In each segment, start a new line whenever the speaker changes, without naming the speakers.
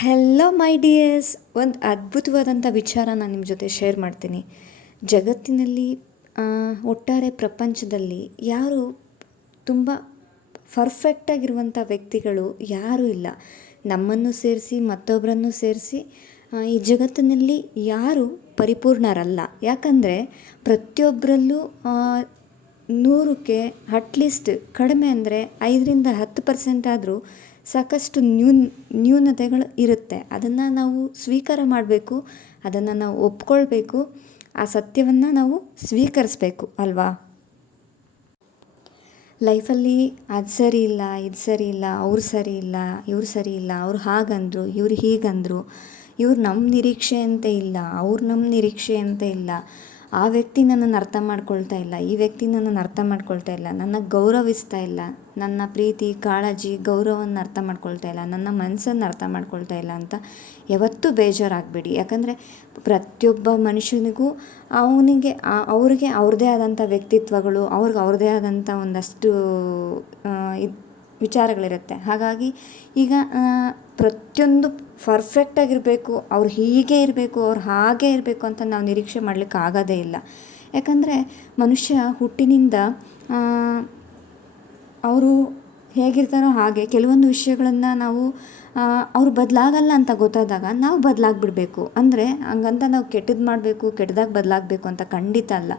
Hello ಮೈ dears ಒಂದು ಅದ್ಭುತವಾದಂಥ ವಿಚಾರ ನಾನು ನಿಮ್ಮ ಜೊತೆ ಶೇರ್ ಮಾಡ್ತೀನಿ. ಜಗತ್ತಿನಲ್ಲಿ ಒಟ್ಟಾರೆ ಪ್ರಪಂಚದಲ್ಲಿ ಯಾರು ತುಂಬ ಪರ್ಫೆಕ್ಟಾಗಿರುವಂಥ ವ್ಯಕ್ತಿಗಳು ಯಾರೂ ಇಲ್ಲ. ನಮ್ಮನ್ನು ಸೇರಿಸಿ ಮತ್ತೊಬ್ಬರನ್ನು ಸೇರಿಸಿ ಈ ಜಗತ್ತಿನಲ್ಲಿ ಯಾರು ಪರಿಪೂರ್ಣರಲ್ಲ. ಯಾಕಂದರೆ ಪ್ರತಿಯೊಬ್ಬರಲ್ಲೂ ನೂರಕ್ಕೆ ಅಟ್ಲೀಸ್ಟ್ ಕಡಿಮೆ ಅಂದರೆ ಐದರಿಂದ ಹತ್ತು ಪರ್ಸೆಂಟ್ ಆದರೂ ಸಾಕಷ್ಟು ನ್ಯೂನ್, ನ್ಯೂನತೆಗಳು ಇರುತ್ತೆ. ಅದನ್ನು ನಾವು ಸ್ವೀಕಾರ ಮಾಡಬೇಕು. ಅದನ್ನು ನಾವು ಒಪ್ಕೊಳ್ಬೇಕು. ಆ ಸತ್ಯವನ್ನು ನಾವು ಸ್ವೀಕರಿಸ್ಬೇಕು, ಅಲ್ವಾ? ಲೈಫಲ್ಲಿ ಅದು ಸರಿ ಇಲ್ಲ, ಇದು ಸರಿ ಇಲ್ಲ, ಅವ್ರು ಸರಿ ಇಲ್ಲ, ಇವ್ರು ಸರಿ ಇಲ್ಲ, ಅವ್ರು ಹಾಗಂದರು, ಇವ್ರು ಹೀಗಂದರು, ಇವ್ರು ನಮ್ಮ ನಿರೀಕ್ಷೆಯಂತೆ ಇಲ್ಲ, ಅವ್ರು ನಮ್ಮ ನಿರೀಕ್ಷೆಯಂತೆ ಇಲ್ಲ. ಆ ವ್ಯಕ್ತಿ ನನ್ನನ್ನು ಅರ್ಥ ಮಾಡ್ಕೊಳ್ತಾ ಇಲ್ಲ, ಈ ವ್ಯಕ್ತಿ ನನ್ನನ್ನು ಅರ್ಥ ಮಾಡ್ಕೊಳ್ತಾ ಇಲ್ಲ, ನನ್ನ ಗೌರವಿಸ್ತಾ ಇಲ್ಲ, ನನ್ನ ಪ್ರೀತಿ, ಕಾಳಜಿ, ಗೌರವವನ್ನು ಅರ್ಥ ಮಾಡ್ಕೊಳ್ತಾ ಇಲ್ಲ, ನನ್ನ ಮನಸ್ಸನ್ನು ಅರ್ಥ ಮಾಡ್ಕೊಳ್ತಾ ಇಲ್ಲ ಅಂತ ಯಾವತ್ತೂ ಬೇಜಾರಾಗಬೇಡಿ. ಯಾಕಂದರೆ ಪ್ರತಿಯೊಬ್ಬ ಮನುಷ್ಯನಿಗೂ ಅವನಿಗೆ ಅವ್ರಿಗೆ ಅವ್ರದ್ದೇ ಆದಂಥ ವ್ಯಕ್ತಿತ್ವಗಳು, ಅವ್ರಿಗೆ ಅವ್ರದ್ದೇ ಆದಂಥ ಒಂದಷ್ಟು ಇದು ವಿಚಾರಗಳಿರುತ್ತೆ. ಹಾಗಾಗಿ ಈಗ ಪ್ರತಿಯೊಂದು ಪರ್ಫೆಕ್ಟಾಗಿರಬೇಕು ಅವ್ರು ಹೀಗೆ ಇರಬೇಕು, ಅವ್ರು ಹಾಗೆ ಇರಬೇಕು ಅಂತ ನಾವು ನಿರೀಕ್ಷೆ ಮಾಡಲಿಕ್ಕೆ ಆಗೋದೇ ಇಲ್ಲ. ಯಾಕಂದರೆ ಮನುಷ್ಯ ಹುಟ್ಟಿನಿಂದ ಅವರು ಹೇಗಿರ್ತಾರೋ ಹಾಗೆ ಕೆಲವೊಂದು ವಿಷಯಗಳನ್ನು ನಾವು ಅವ್ರು ಬದಲಾಗಲ್ಲ ಅಂತ ಗೊತ್ತಾದಾಗ ನಾವು ಬದಲಾಗ್ಬಿಡ್ಬೇಕು. ಅಂದರೆ ಹಂಗಂತ ನಾವು ಕೆಟ್ಟದ್ದು ಮಾಡಬೇಕು, ಕೆಟ್ಟದಾಗಿ ಬದಲಾಗಬೇಕು ಅಂತ ಖಂಡಿತ ಅಲ್ಲ.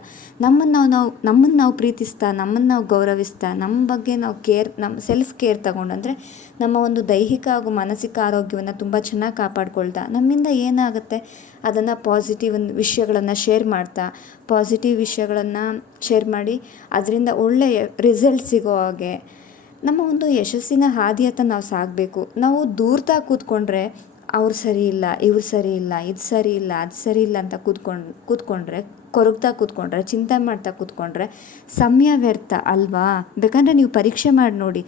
ನಮ್ಮನ್ನು ನಾವು ನಾವು, ನಮ್ಮನ್ನು ನಾವು ಪ್ರೀತಿಸ್ತಾ, ನಮ್ಮನ್ನು ನಾವು ಗೌರವಿಸ್ತಾ ನಮ್ಮ ಬಗ್ಗೆ ನಾವು ಕೇರ್ ನಮ್ಮ ಸೆಲ್ಫ್ ಕೇರ್ ತಗೊಂಡು ಅಂದರೆ ನಮ್ಮ ಒಂದು ದೈಹಿಕ ಹಾಗೂ ಮಾನಸಿಕ ಆರೋಗ್ಯವನ್ನು ತುಂಬ ಚೆನ್ನಾಗಿ ಕಾಪಾಡ್ಕೊಳ್ತಾ, ನಮ್ಮಿಂದ ಏನಾಗುತ್ತೆ, ಅದನ್ನು ಪಾಸಿಟಿವ್ ಒಂದು ವಿಷಯಗಳನ್ನು ಶೇರ್ ಮಾಡ್ತಾ ಪಾಸಿಟಿವ್ ವಿಷಯಗಳನ್ನು ಶೇರ್ ಮಾಡಿ, ಅದರಿಂದ ಒಳ್ಳೆಯ ರಿಸಲ್ಟ್ ಸಿಗೋ ಹಾಗೆ ನಮ್ಮ ಒಂದು ಯಶಸ್ಸಿನ ಹಾದಿ ಹತ್ತ ನಾವು ಸಾಗಬೇಕು ನಾವು ದೂರ್ತಾ ಕೂತ್ಕೊಂಡ್ರೆ ಅವ್ರು ಸರಿ ಇಲ್ಲ, ಇವ್ರು ಸರಿ ಇಲ್ಲ, ಇದು ಸರಿ ಇಲ್ಲ, ಅದು ಸರಿ ಇಲ್ಲ ಅಂತ ಕೂತ್ಕೊಂಡು, ಕೂತ್ಕೊಂಡ್ರೆ, ಕೊರಗ್ತಾ ಕೂತ್ಕೊಂಡ್ರೆ, ಚಿಂತೆ ಮಾಡ್ತಾ ಕೂತ್ಕೊಂಡ್ರೆ ಸಮಯ ವ್ಯರ್ಥ ಅಲ್ವಾ? ಬೇಕಂದರೆ ನೀವು ಪರೀಕ್ಷೆ ಮಾಡಿ ನೋಡಿ.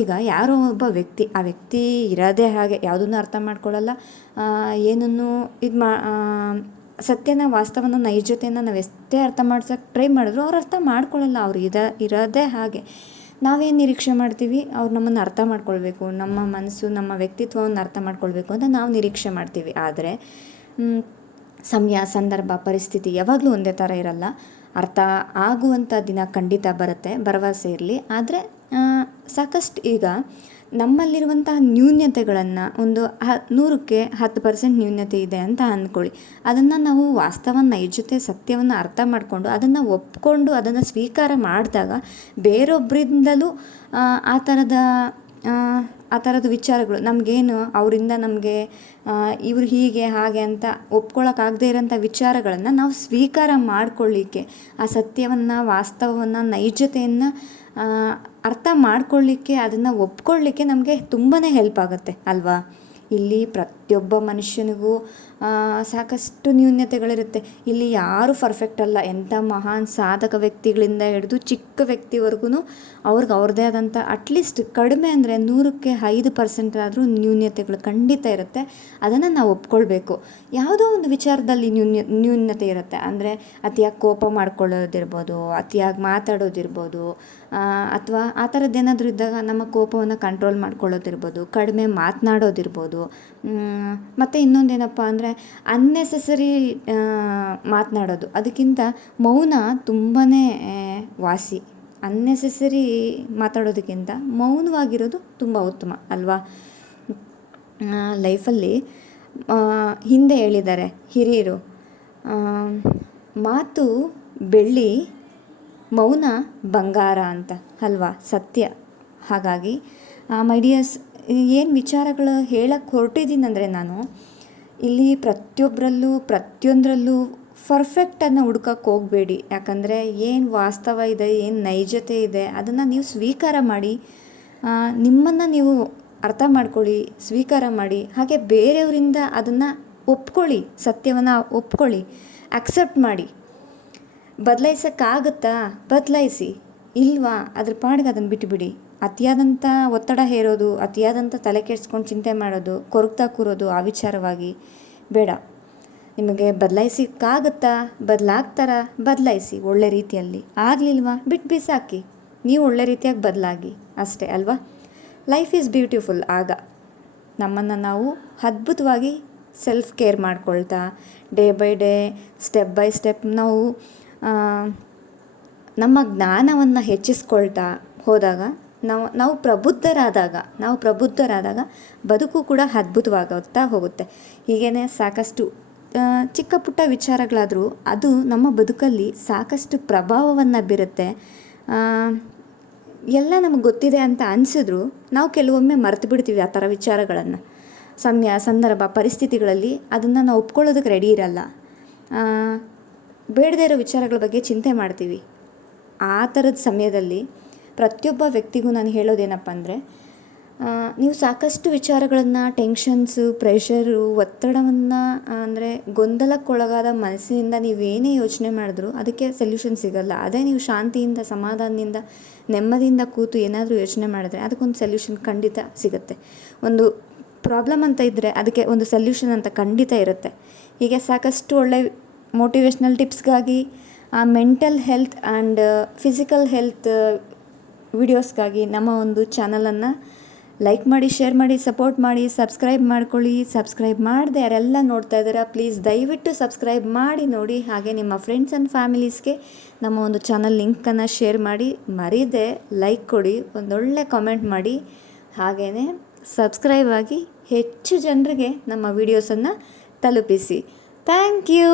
ಈಗ ಯಾರೋ ಒಬ್ಬ ವ್ಯಕ್ತಿ, ಆ ವ್ಯಕ್ತಿ ಇರೋದೇ ಹಾಗೆ ಯಾವುದನ್ನು ಅರ್ಥ ಮಾಡ್ಕೊಳ್ಳಲ್ಲ. ಏನನ್ನು ಇದು ಮಾ ಸತ್ಯನ ವಾಸ್ತವನ ನೈಜತೆಯನ್ನು ನಾವು ಎಷ್ಟೇ ಅರ್ಥ ಮಾಡ್ಸೋಕ್ಕೆ ಟ್ರೈ ಮಾಡಿದ್ರು ಅವ್ರು ಅರ್ಥ ಮಾಡ್ಕೊಳ್ಳಲ್ಲ. ಅವ್ರು ಇದ, ಇರೋದೇ ಹಾಗೆ. ನಾವೇನು ನಿರೀಕ್ಷೆ ಮಾಡ್ತೀವಿ? ಅವ್ರು ನಮ್ಮನ್ನು ಅರ್ಥ ಮಾಡ್ಕೊಳ್ಬೇಕು. ನಮ್ಮ ಮನಸ್ಸು, ನಮ್ಮ ವ್ಯಕ್ತಿತ್ವವನ್ನು ಅರ್ಥ ಮಾಡ್ಕೊಳ್ಬೇಕು ಅಂತ ನಾವು ನಿರೀಕ್ಷೆ ಮಾಡ್ತೀವಿ. ಆದರೆ ಸಮಯ, ಸಂದರ್ಭ, ಪರಿಸ್ಥಿತಿ ಯಾವಾಗಲೂ ಒಂದೇ ಥರ ಇರಲ್ಲ. ಅರ್ಥ ಆಗುವಂಥ ದಿನ ಖಂಡಿತ ಬರುತ್ತೆ. ಭರವಸೆ ಇರಲಿ. ಆದರೆ ಸಾಕಷ್ಟು ಈಗ ನಮ್ಮಲ್ಲಿರುವಂತಹ ನ್ಯೂನ್ಯತೆಗಳನ್ನು ಒಂದು ಹ ನೂರಕ್ಕೆ ಹತ್ತು ಪರ್ಸೆಂಟ್ ನ್ಯೂನ್ಯತೆ ಇದೆ ಅಂತ ಅಂದ್ಕೊಳ್ಳಿ. ಅದನ್ನು ನಾವು ವಾಸ್ತವ ನೈಜತೆ ಸತ್ಯವನ್ನು ಅರ್ಥ ಮಾಡಿಕೊಂಡು ಅದನ್ನು ಒಪ್ಪಿಕೊಂಡು ಅದನ್ನು ಸ್ವೀಕಾರ ಮಾಡಿದಾಗ ಬೇರೊಬ್ಬರಿಂದಲೂ ಆ ಥರದ ಆ, ಥರದ ವಿಚಾರಗಳು ನಮಗೇನು ಅವರಿಂದ ನಮಗೆ ಇವರು ಹೀಗೆ ಹಾಗೆ ಅಂತ ಒಪ್ಕೊಳ್ಳೋಕ್ಕಾಗದೇ ಇರೋಂಥ ವಿಚಾರಗಳನ್ನು ನಾವು ಸ್ವೀಕಾರ ಮಾಡಿಕೊಳ್ಳಿಕ್ಕೆ ಆ ಸತ್ಯವನ್ನು ವಾಸ್ತವವನ್ನು ನೈಜತೆಯನ್ನು ಅರ್ಥ ಮಾಡ್ಕೊಳ್ಳಿಕ್ಕೆ ಅದನ್ನು ಒಪ್ಕೊಳ್ಳಿಕ್ಕೆ ನಮಗೆ ತುಂಬಾ ಹೆಲ್ಪ್ ಆಗುತ್ತೆ ಅಲ್ವಾ? ಇಲ್ಲಿ ಪ್ರತಿಯೊಬ್ಬ ಮನುಷ್ಯನಿಗೂ ಸಾಕಷ್ಟು ನ್ಯೂನ್ಯತೆಗಳಿರುತ್ತೆ. ಇಲ್ಲಿ ಯಾರೂ ಪರ್ಫೆಕ್ಟ್ ಅಲ್ಲ. ಎಂಥ ಮಹಾನ್ ಸಾಧಕ ವ್ಯಕ್ತಿಗಳಿಂದ ಹಿಡಿದು ಚಿಕ್ಕ ವ್ಯಕ್ತಿವರೆಗೂ ಅವ್ರಿಗೆ ಅವ್ರದ್ದೇ ಆದಂಥ ಅಟ್ಲೀಸ್ಟ್ ಕಡಿಮೆ ಅಂದರೆ ನೂರಕ್ಕೆ ಐದು ಪರ್ಸೆಂಟ್ ಆದರೂ ನ್ಯೂನ್ಯತೆಗಳು ಖಂಡಿತ ಇರುತ್ತೆ. ಅದನ್ನು ನಾವು ಒಪ್ಕೊಳ್ಬೇಕು. ಯಾವುದೋ ಒಂದು ವಿಚಾರದಲ್ಲಿ ನ್ಯೂನ್ಯ, ನ್ಯೂನ್ಯತೆ ಇರುತ್ತೆ. ಅಂದರೆ ಅತಿಯಾಗಿ ಕೋಪ ಮಾಡ್ಕೊಳ್ಳೋದಿರ್ಬೋದು, ಅತಿಯಾಗಿ ಮಾತಾಡೋದಿರ್ಬೋದು ಅಥವಾ ಆ ಥರದ್ದೇನಾದರೂ ಇದ್ದಾಗ ನಮ್ಮ ಕೋಪವನ್ನು ಕಂಟ್ರೋಲ್ ಮಾಡ್ಕೊಳ್ಳೋದಿರ್ಬೋದು, ಕಡಿಮೆ ಮಾತನಾಡೋದಿರ್ಬೋದು. ಮತ್ತು ಇನ್ನೊಂದೇನಪ್ಪ ಅಂದರೆ ಅನ್ನೆಸೆಸರಿ ಮಾತನಾಡೋದು. ಅದಕ್ಕಿಂತ ಮೌನ ತುಂಬಾ ವಾಸಿ. ಅನ್ನೆಸೆಸರಿ ಮಾತಾಡೋದಕ್ಕಿಂತ ಮೌನವಾಗಿರೋದು ತುಂಬ ಉತ್ತಮ, ಅಲ್ವಾ? ಲೈಫಲ್ಲಿ ಹಿಂದೆ ಹೇಳಿದ್ದಾರೆ ಹಿರಿಯರು. ಮಾತು ಬೆಳ್ಳಿ, ಮೌನ ಬಂಗಾರ ಅಂತ, ಅಲ್ವಾ? ಸತ್ಯ. ಹಾಗಾಗಿ ಮೈ ಏನು ವಿಚಾರಗಳು ಹೇಳಕ್ಕೆ ಹೊರಟಿದ್ದೀನಿ ಅಂದರೆ ನಾನು ಇಲ್ಲಿ ಪ್ರತಿಯೊಬ್ಬರಲ್ಲೂ ಪ್ರತಿಯೊಂದರಲ್ಲೂ ಪರ್ಫೆಕ್ಟನ್ನು ಹುಡ್ಕಕ್ಕೆ ಹೋಗಬೇಡಿ. ಯಾಕಂದರೆ ಏನು ವಾಸ್ತವ ಇದೆ, ಏನು ನೈಜತೆ ಇದೆ, ಅದನ್ನು ನೀವು ಸ್ವೀಕಾರ ಮಾಡಿ ನಿಮ್ಮನ್ನು ನೀವು ಅರ್ಥ ಮಾಡ್ಕೊಳ್ಳಿ, ಸ್ವೀಕಾರ ಮಾಡಿ, ಹಾಗೆ ಬೇರೆಯವರಿಂದ ಅದನ್ನು ಒಪ್ಕೊಳ್ಳಿ, ಸತ್ಯವನ್ನು ಒಪ್ಕೊಳ್ಳಿ ಅಕ್ಸೆಪ್ಟ್ ಮಾಡಿ. ಬದಲಾಯಿಸೋಕ್ಕಾಗುತ್ತಾ? ಬದಲಾಯಿಸಿ. ಇಲ್ವಾ? ಅದ್ರ ಪಾಡಿಗೆ ಅದನ್ನು ಬಿಟ್ಟುಬಿಡಿ ಅತಿಯಾದಂಥ ಒತ್ತಡ ಹೇರೋದು, ಅತಿಯಾದಂಥ ತಲೆ ಕೆಡಿಸ್ಕೊಂಡು ಚಿಂತೆ ಮಾಡೋದು, ಕೊರಗ್ತಾ ಕೂರೋದು ಆ ಬೇಡ. ನಿಮಗೆ ಬದಲಾಯಿಸೋಕ್ಕಾಗುತ್ತಾ? ಬದಲಾಗ್ತಾರ? ಬದಲಾಯಿಸಿ, ಒಳ್ಳೆ ರೀತಿಯಲ್ಲಿ. ಆಗಲಿಲ್ವಾ? ಬಿಟ್ಟು ಬಿಸಾಕಿ. ನೀವು ಒಳ್ಳೆ ರೀತಿಯಾಗಿ ಬದಲಾಗಿ. ಅಷ್ಟೇ ಅಲ್ವಾ? ಲೈಫ್ ಈಸ್ ಬ್ಯೂಟಿಫುಲ್ ಆಗ ನಮ್ಮನ್ನು ನಾವು ಅದ್ಭುತವಾಗಿ ಸೆಲ್ಫ್ ಕೇರ್ ಮಾಡ್ಕೊಳ್ತಾ day by day step by step ನಾವು ನಮ್ಮ ಜ್ಞಾನವನ್ನು ಹೆಚ್ಚಿಸ್ಕೊಳ್ತಾ ಹೋದಾಗ ನಾವು ನಾವು ಪ್ರಬುದ್ಧರಾದಾಗ ನಾವು ಪ್ರಬುದ್ಧರಾದಾಗ ಬದುಕು ಕೂಡ ಅದ್ಭುತವಾಗುತ್ತಾ ಹೋಗುತ್ತೆ. ಹೀಗೇ ಸಾಕಷ್ಟು ಚಿಕ್ಕ ಪುಟ್ಟ ವಿಚಾರಗಳಾದರೂ ಅದು ನಮ್ಮ ಬದುಕಲ್ಲಿ ಸಾಕಷ್ಟು ಪ್ರಭಾವವನ್ನು ಬೀರುತ್ತೆ. ಎಲ್ಲ ನಮಗೆ ಗೊತ್ತಿದೆ ಅಂತ ಅನಿಸಿದ್ರು ನಾವು ಕೆಲವೊಮ್ಮೆ ಮರೆತು ಬಿಡ್ತೀವಿ ಆ ಥರ ವಿಚಾರಗಳನ್ನು. ಸಮಯ, ಸಂದರ್ಭ, ಪರಿಸ್ಥಿತಿಗಳಲ್ಲಿ ಅದನ್ನು ನಾವು ಒಪ್ಕೊಳ್ಳೋದಕ್ಕೆ ರೆಡಿ ಇರಲ್ಲ. ಬೇಡದೇ ಇರೋ ವಿಚಾರಗಳ ಬಗ್ಗೆ ಚಿಂತೆ ಮಾಡ್ತೀವಿ. ಆ ಥರದ ಸಮಯದಲ್ಲಿ ಪ್ರತಿಯೊಬ್ಬ ವ್ಯಕ್ತಿಗೂ ನಾನು ಹೇಳೋದೇನಪ್ಪ ಅಂದರೆ ನೀವು ಸಾಕಷ್ಟು ವಿಚಾರಗಳನ್ನು, ಟೆನ್ಷನ್ಸು, ಪ್ರೆಷರು, ಒತ್ತಡವನ್ನು ಅಂದರೆ ಗೊಂದಲಕ್ಕೊಳಗಾದ ಮನಸ್ಸಿನಿಂದ ನೀವೇನೇ ಯೋಚನೆ ಮಾಡಿದ್ರು ಅದಕ್ಕೆ ಸೊಲ್ಯೂಷನ್ ಸಿಗಲ್ಲ. ಅದೇ ನೀವು ಶಾಂತಿಯಿಂದ, ಸಮಾಧಾನದಿಂದ, ನೆಮ್ಮದಿಯಿಂದ ಕೂತು ಏನಾದರೂ ಯೋಚನೆ ಮಾಡಿದ್ರೆ ಅದಕ್ಕೊಂದು ಸೊಲ್ಯೂಷನ್ ಖಂಡಿತ ಸಿಗುತ್ತೆ. ಒಂದು ಪ್ರಾಬ್ಲಮ್ ಅಂತ ಇದ್ದರೆ ಅದಕ್ಕೆ ಒಂದು ಸೊಲ್ಯೂಷನ್ ಅಂತ ಖಂಡಿತ ಇರುತ್ತೆ. ಹೀಗೆ ಸಾಕಷ್ಟು ಒಳ್ಳೆ ಮೋಟಿವೇಶ್ನಲ್ ಟಿಪ್ಸ್ಗಾಗಿ ಆ mental health and physical health ವಿಡಿಯೋಸ್ಗಾಗಿ ನಮ್ಮ ಒಂದು ಚಾನಲನ್ನು ಲೈಕ್ ಮಾಡಿ ಶೇರ್ ಮಾಡಿ ಸಪೋರ್ಟ್ ಮಾಡಿ ಸಬ್ಸ್ಕ್ರೈಬ್ ಮಾಡ್ಕೊಳ್ಳಿ. ಸಬ್ಸ್ಕ್ರೈಬ್ ಮಾಡದೆ ಯಾರೆಲ್ಲ ನೋಡ್ತಾ ಇದ್ದೀರಾ ಪ್ಲೀಸ್ ದಯವಿಟ್ಟು ಸಬ್ಸ್ಕ್ರೈಬ್ ಮಾಡಿ ನೋಡಿ. ಹಾಗೆ ನಿಮ್ಮ ಫ್ರೆಂಡ್ಸ್ ಆ್ಯಂಡ್ ಫ್ಯಾಮಿಲೀಸ್ಗೆ ನಮ್ಮ ಒಂದು ಚಾನಲ್ ಲಿಂಕನ್ನು ಶೇರ್ ಮಾಡಿ. ಮರೀದೆ ಲೈಕ್ ಕೊಡಿ, ಒಂದೊಳ್ಳೆ ಕಾಮೆಂಟ್ ಮಾಡಿ. ಹಾಗೆಯೇ ಸಬ್ಸ್ಕ್ರೈಬ್ ಆಗಿ ಹೆಚ್ಚು ಜನರಿಗೆ ನಮ್ಮ ವೀಡಿಯೋಸನ್ನು ತಲುಪಿಸಿ. Thank you